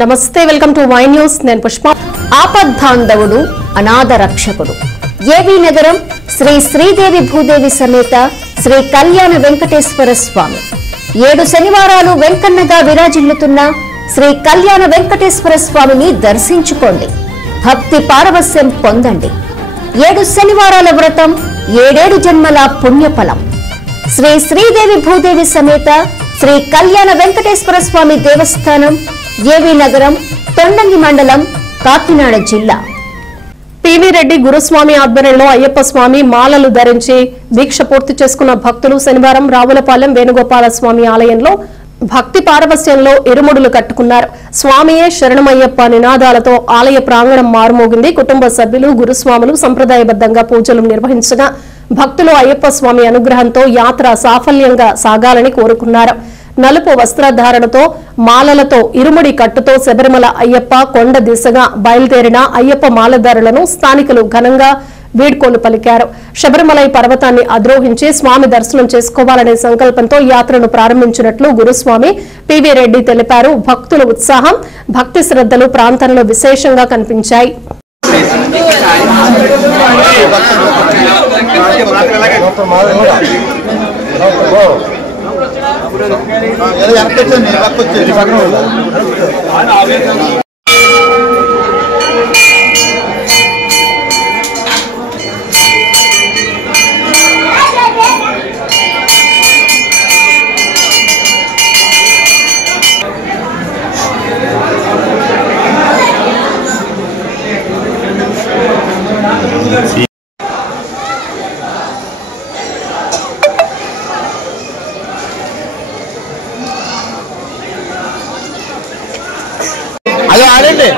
నమస్తే, welcome to Y news. నేను పుష్ప. ఆపద్బాంధవుడు, అనాథ రక్షకుడు. ఏవీ నగరం శ్రీ శ్రీదేవి భూదేవి సమేత శ్రీ కళ్యాణ వెంకటేశ్వర స్వామి 7 శనివారాలు వెంకన్నగా విరాజిల్లుతున్న శ్రీ కళ్యాణ వెంకటేశ్వర స్వామిని దర్శించుకోండి. భక్తి పారవస్యం పొందండి. 7 శనివారాల వ్రతం 7 జన్మల పుణ్యఫలం. శ్రీ శ్రీదేవి భూదేవి సమేత శ్రీ కళ్యాణ వెంకటేశ్వర స్వామి దేవస్థానం, ఏవీ నగరం, తొండంగి మండలం, కాకినాడ జిల్లా. పివి రెడ్డి గురుస్వామి ఆధ్వర్యంలో అయ్యప్ప స్వామి మాలలు ధరించి దీక్ష పూర్తి చేసుకున్న భక్తులు శనివారం రావులపాలెం వేణుగోపాల స్వామి ఆలయంలో భక్తి పారవస్యంలో ఇరుముడులు కట్టుకున్నారు. స్వామియే శరణమయ్యప్ప నినాదాలతో ఆలయ ప్రాంగణం మారుమోగింది. కుటుంబ సభ్యులు, గురుస్వాములు సంప్రదాయబద్ధంగా పూజలు నిర్వహించగా భక్తులు అయ్యప్ప స్వామి అనుగ్రహంతో యాత్ర సాఫల్యంగా సాగాలని కోరుకున్నారు. నలుపు వస్త్రధారణతో, మాలలతో, ఇరుముడి కట్టుతో శబరిమల అయ్యప్ప కొండ దిశగా బయలుదేరిన అయ్యప్ప మాలధారులను స్థానికులు ఘనంగా వీడ్కోలు పలికారు. శబరిమలై పర్వతాన్ని అధిరోహించి స్వామి దర్శనం చేసుకోవాలనే సంకల్పంతో యాత్రను ప్రారంభించినట్లు గురుస్వామి పివి రెడ్డి తెలిపారు. భక్తుల ఉత్సాహం, భక్తి శ్రద్ధలు ప్రాంతంలో విశేషంగా కనిపించాయి. అదే ఆడండి.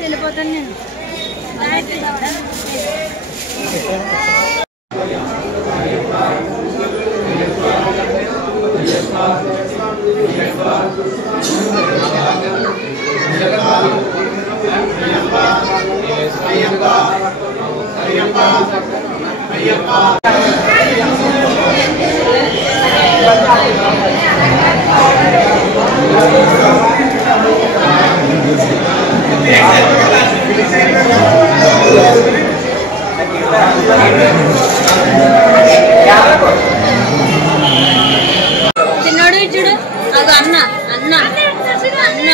వెళ్ళిపోతాను నేను. చిన్నోడు చూడు, అది అన్న అన్న అన్న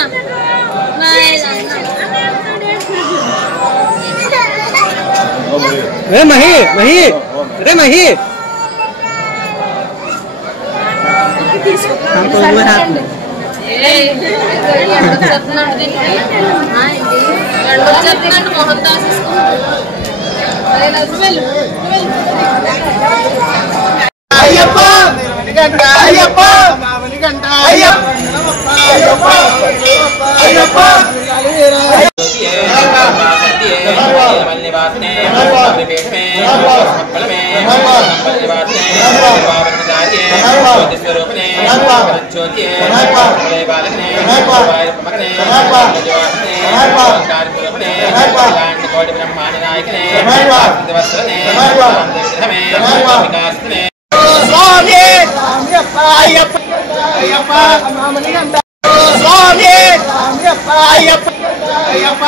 మహి మహి రే మహి చెప్తున్నాడు మోహన్ దాస్ అయ్యప్ప అయ్యప్ప అయ్యప్ప అయ్యప్ప స్వామి అయ్యప్ప అయ్యప్ప అయ్యప్ప స్వామి అయ్యప్ప అయ్యప్ప అయ్యప్ప